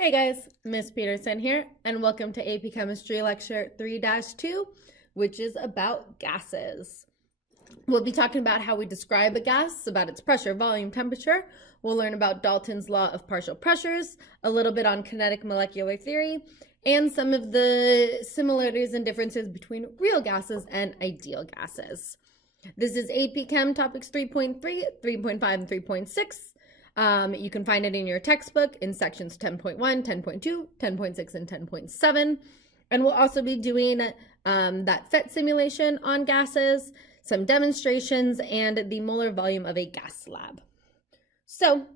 Hey guys, Miss Peterson here, and welcome to AP Chemistry Lecture 3-2, which is about gases. We'll be talking about how we describe a gas, about its pressure, volume, temperature. We'll learn about Dalton's Law of partial pressures, a little bit on kinetic molecular theory, and some of the similarities and differences between real gases and ideal gases. This is AP Chem Topics 3.3, 3.5, and 3.6. You can find it in your textbook in sections 10.1, 10.2, 10.6, and 10.7. And we'll also be doing that FET simulation on gases, some demonstrations, and the molar volume of a gas lab. So,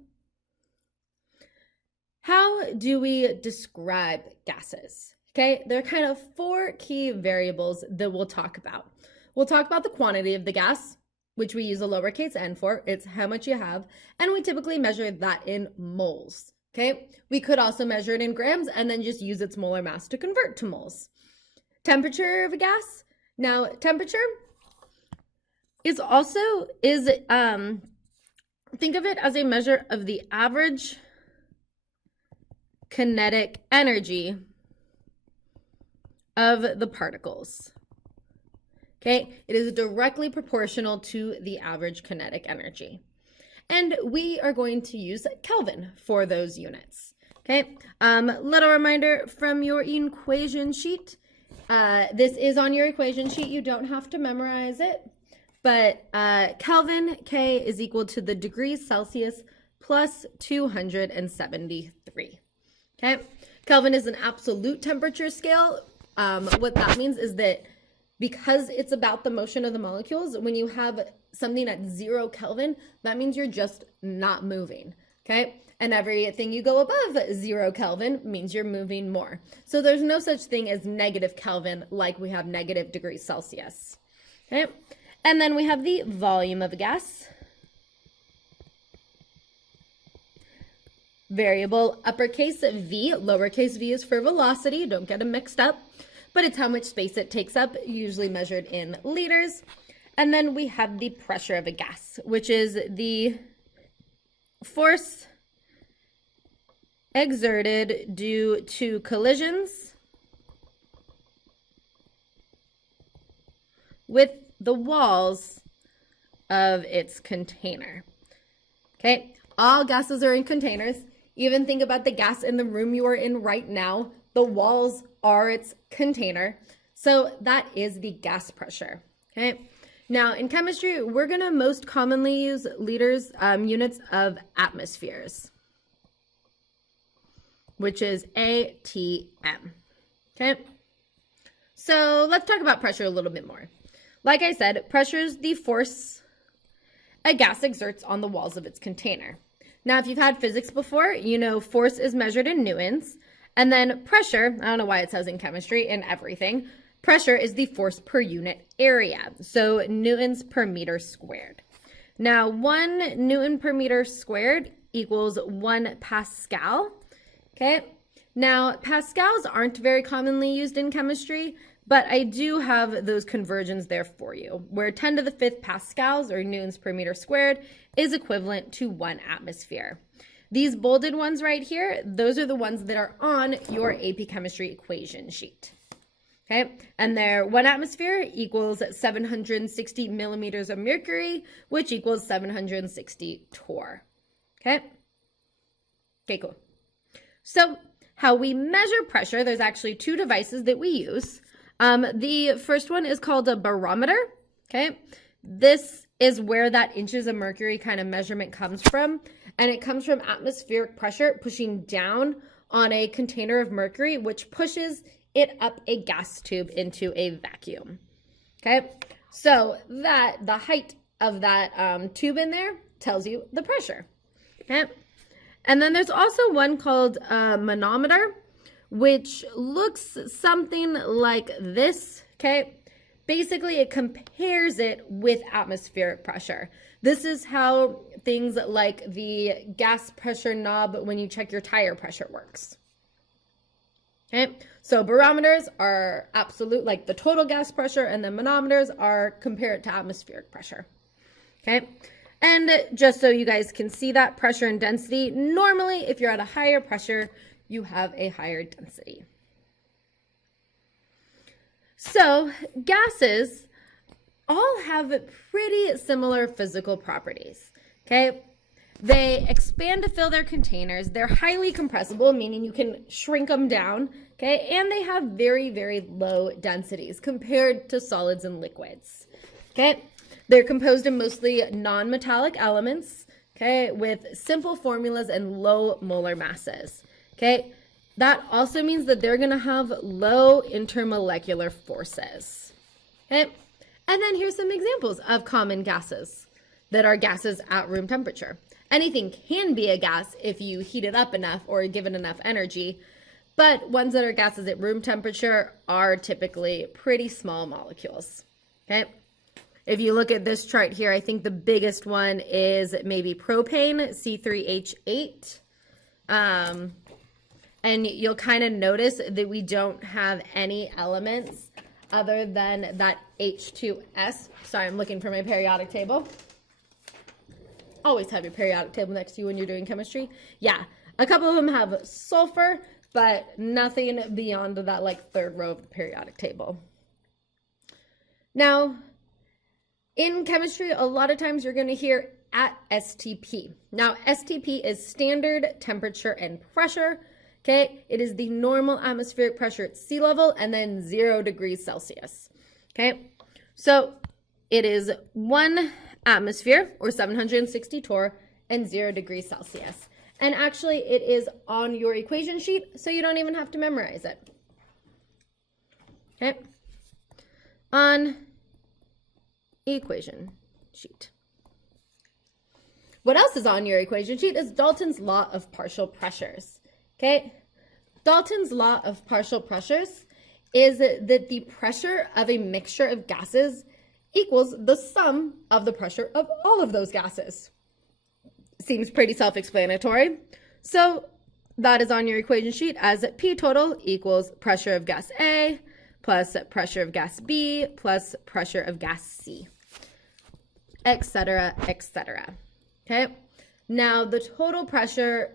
how do we describe gases? Okay, there are kind of four key variables that we'll talk about. We'll talk about the quantity of the gas, which we use a lowercase n for. It's how much you have, and we typically measure that in moles, okay? We could also measure it in grams and then just use its molar mass to convert to moles. Temperature of a gas. Now, temperature is think of it as a measure of the average kinetic energy of the particles. Okay, it is directly proportional to the average kinetic energy. And we are going to use Kelvin for those units. Okay, little reminder from your equation sheet. This is on your equation sheet. You don't have to memorize it. But Kelvin, K, is equal to the degrees Celsius plus 273. Okay, Kelvin is an absolute temperature scale. What that means is that because it's about the motion of the molecules, when you have something at 0 Kelvin, that means you're just not moving, okay? And everything you go above 0 Kelvin means you're moving more. So there's no such thing as negative Kelvin like we have negative degrees Celsius, okay? And then we have the volume of a gas. Variable uppercase V, lowercase v is for velocity, don't get them mixed up. But it's how much space it takes up, usually measured in liters. And then we have the pressure of a gas, which is the force exerted due to collisions with the walls of its container. Okay, all gases are in containers. Even think about the gas in the room you are in right now. The walls are its container. So that is the gas pressure, okay? Now, in chemistry, we're going to most commonly use liters, units of atmospheres, which is ATM, okay? So let's talk about pressure a little bit more. Like I said, pressure is the force a gas exerts on the walls of its container. Now, if you've had physics before, you know force is measured in newtons. And then pressure, I don't know why it says in chemistry, in everything, pressure is the force per unit area. So newtons per meter squared. Now, 1 Newton per meter squared equals 1 Pascal. Okay. Now, pascals aren't very commonly used in chemistry, but I do have those conversions there for you, where 10 to the 5th pascals, or newtons per meter squared, is equivalent to 1 atmosphere. These bolded ones right here, those are the ones that are on your AP Chemistry equation sheet, okay? And their 1 atmosphere equals 760 millimeters of mercury, which equals 760 torr, okay? Okay, cool. So how we measure pressure, there's actually 2 devices that we use. The first one is called a barometer, okay? This is where that inches of mercury kind of measurement comes from. And it comes from atmospheric pressure pushing down on a container of mercury, which pushes it up a gas tube into a vacuum. Okay, so the height of that tube in there tells you the pressure. Okay, and then there's also one called a manometer, which looks something like this. Okay, basically it compares it with atmospheric pressure. This is how things like the gas pressure knob when you check your tire pressure works. Okay, so barometers are absolute, like the total gas pressure, and then manometers are compared to atmospheric pressure. Okay, and just so you guys can see that pressure and density, normally if you're at a higher pressure, you have a higher density. So gases all have pretty similar physical properties, okay? They expand to fill their containers. They're highly compressible, meaning you can shrink them down, okay? And they have very, very low densities compared to solids and liquids, okay? They're composed of mostly non-metallic elements, okay, with simple formulas and low molar masses, okay? That also means that they're gonna have low intermolecular forces, okay? And then here's some examples of common gases that are gases at room temperature. Anything can be a gas if you heat it up enough or give it enough energy, but ones that are gases at room temperature are typically pretty small molecules, okay? If you look at this chart here, I think the biggest one is maybe propane, C3H8. And you'll kind of notice that we don't have any elements other than that H2S. Sorry, I'm looking for my periodic table. Always have your periodic table next to you when you're doing chemistry. Yeah, a couple of them have sulfur, but nothing beyond that like third row of the periodic table. Now, in chemistry, a lot of times you're going to hear at STP. Now, STP is standard temperature and pressure. Okay, it is the normal atmospheric pressure at sea level and then 0 degrees Celsius. Okay, so it is 1 atmosphere or 760 torr and 0 degrees Celsius. And actually it is on your equation sheet, so you don't even have to memorize it. Okay, on equation sheet. What else is on your equation sheet is Dalton's law of partial pressures. Okay, Dalton's law of partial pressures is that the pressure of a mixture of gases equals the sum of the pressure of all of those gases. Seems pretty self-explanatory. So that is on your equation sheet as P total equals pressure of gas A plus pressure of gas B plus pressure of gas C, etc., etc. Okay, now the total pressure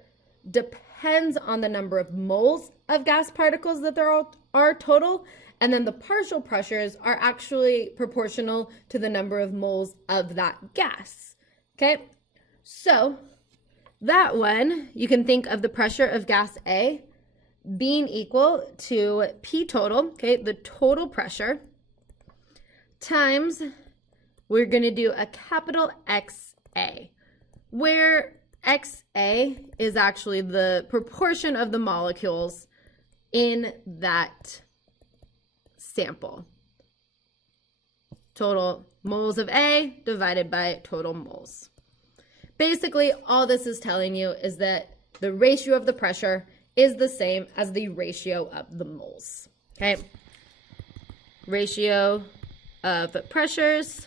depends on the number of moles of gas particles that there are total, and then the partial pressures are actually proportional to the number of moles of that gas. Okay, so that one, you can think of the pressure of gas A being equal to P total, okay, the total pressure, times, we're going to do a capital XA, where XA is actually the proportion of the molecules in that sample. Total moles of A divided by total moles. Basically, all this is telling you is that the ratio of the pressure is the same as the ratio of the moles. Okay? Ratio of pressures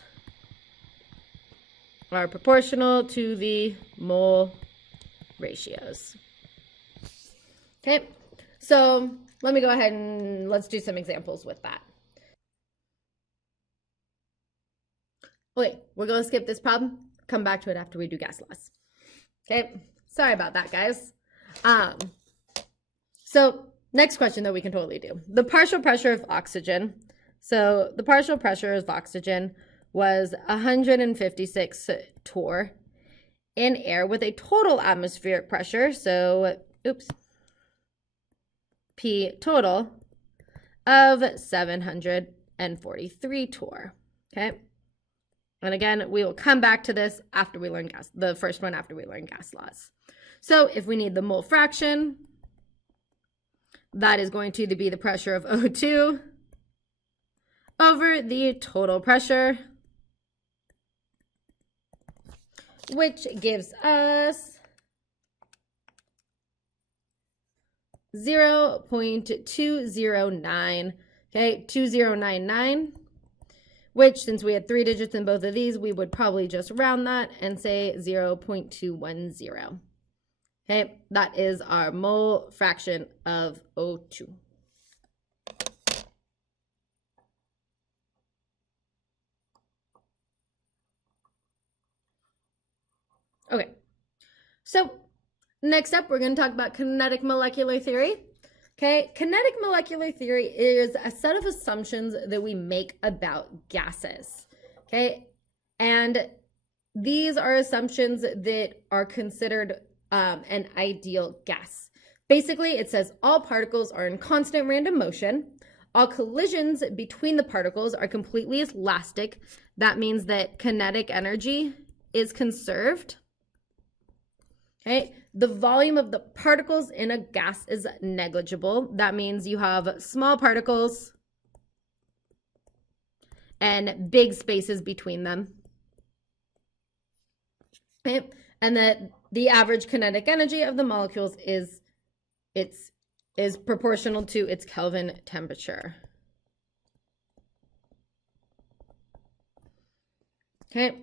are proportional to the mole ratios. Okay, so let me go ahead and let's do some examples with that. Okay, we're going to skip this problem, come back to it after we do gas laws. Okay, sorry about that, guys. So next question that we can totally do. The partial pressure of oxygen. So the partial pressure of oxygen was 156 torr in air with a total atmospheric pressure, so, P total of 743 torr, okay? And again, we will come back to this after we learn the first one after we learn gas laws. So if we need the mole fraction, that is going to be the pressure of O2 over the total pressure, which gives us 0.209, okay, 2099, which since we had 3 digits in both of these, we would probably just round that and say 0.210. Okay, that is our mole fraction of O2. Okay, so Next up, we're going to talk about kinetic molecular theory. Okay, kinetic molecular theory is a set of assumptions that we make about gases. Okay, and these are assumptions that are considered an ideal gas. Basically, it says all particles are in constant random motion. All collisions between the particles are completely elastic. That means that kinetic energy is conserved. Okay, the volume of the particles in a gas is negligible. That means you have small particles and big spaces between them. Okay, and that the average kinetic energy of the molecules is proportional to its Kelvin temperature. Okay,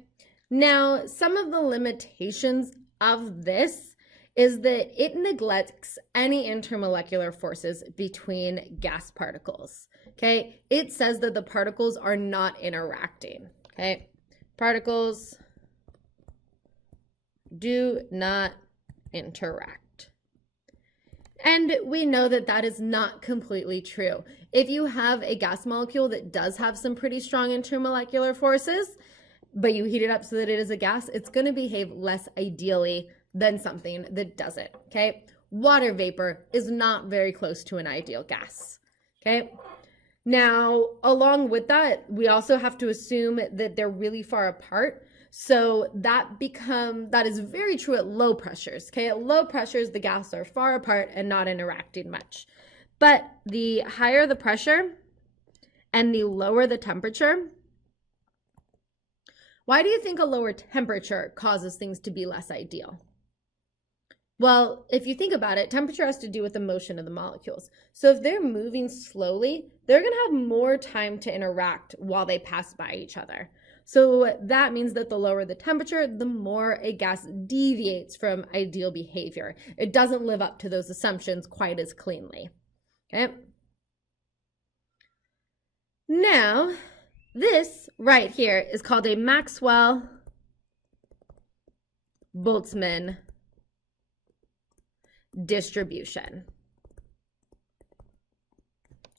now some of the limitations of this is that it neglects any intermolecular forces between gas particles. Okay, it says that the particles are not interacting. Okay, particles do not interact. And we know that that is not completely true. If you have a gas molecule that does have some pretty strong intermolecular forces, but you heat it up so that it is a gas, it's going to behave less ideally than something that doesn't, okay? Water vapor is not very close to an ideal gas, okay? Now, along with that, we also have to assume that they're really far apart. So that is very true at low pressures, okay? At low pressures, the gases are far apart and not interacting much. But the higher the pressure and the lower the temperature, why do you think a lower temperature causes things to be less ideal? Well, if you think about it, temperature has to do with the motion of the molecules. So if they're moving slowly, they're going to have more time to interact while they pass by each other. So that means that the lower the temperature, the more a gas deviates from ideal behavior. It doesn't live up to those assumptions quite as cleanly. Okay. Now, this right here is called a Maxwell Boltzmann distribution.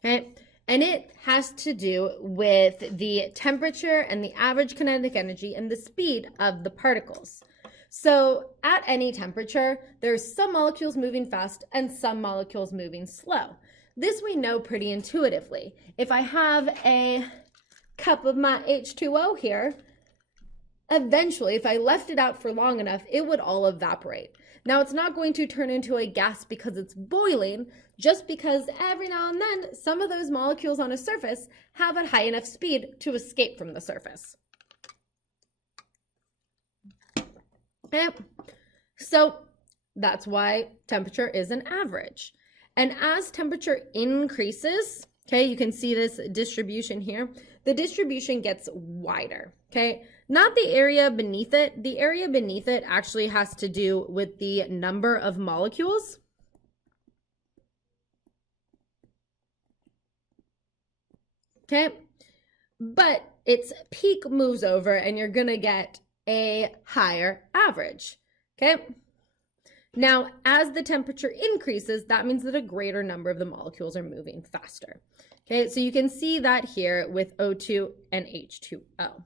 Okay, and it has to do with the temperature and the average kinetic energy and the speed of the particles. So at any temperature, there's some molecules moving fast and some molecules moving slow. This we know pretty intuitively. If I have a cup of my H2O here, eventually, if I left it out for long enough, it would all evaporate. Now, it's not going to turn into a gas because it's boiling, just because every now and then, some of those molecules on a surface have a high enough speed to escape from the surface. Okay. So that's why temperature is an average. And as temperature increases, okay, you can see this distribution here, the distribution gets wider, okay? Not the area beneath it. The area beneath it actually has to do with the number of molecules. Okay, but its peak moves over and you're gonna get a higher average, okay? Now, as the temperature increases, that means that a greater number of the molecules are moving faster. Okay, so you can see that here with O2 and H2O.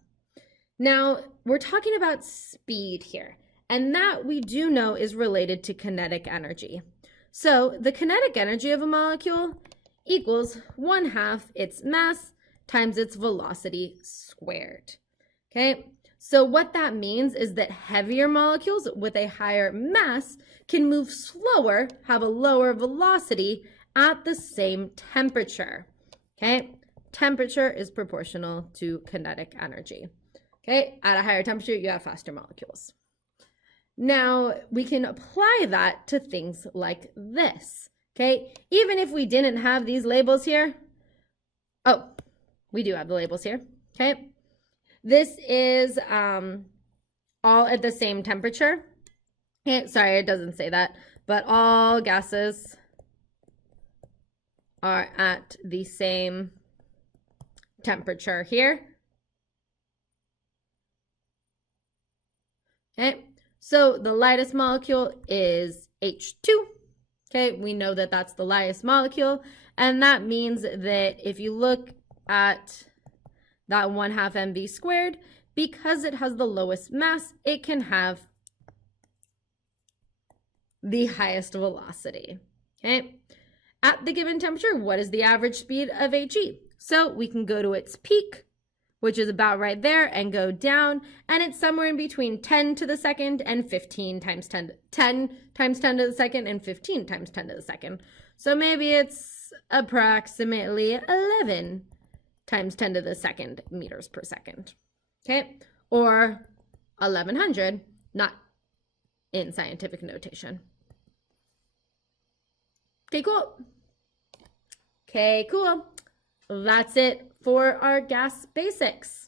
Now, we're talking about speed here, and that we do know is related to kinetic energy. So the kinetic energy of a molecule equals 1/2 its mass times its velocity squared. Okay, so what that means is that heavier molecules with a higher mass can move slower, have a lower velocity at the same temperature. Okay, temperature is proportional to kinetic energy. Okay, at a higher temperature, you have faster molecules. Now, we can apply that to things like this. Okay, even if we didn't have these labels here, oh, we do have the labels here. Okay, this is all at the same temperature. Okay, sorry, it doesn't say that, but all gases are at the same temperature here. Okay, so the lightest molecule is H2. Okay, we know that that's the lightest molecule, and that means that if you look at that 1/2 mv squared, because it has the lowest mass, it can have the highest velocity. Okay, at the given temperature, what is the average speed of He? So we can go to its peak, which is about right there, and go down, and it's somewhere in between 10 to the second and 15 times 10 times 10 to the second and 15 times 10 to the second. So maybe it's approximately 11 times 10 to the second meters per second. Okay, or 1100, not in scientific notation. Okay, cool. Okay, cool. That's it for our gas basics.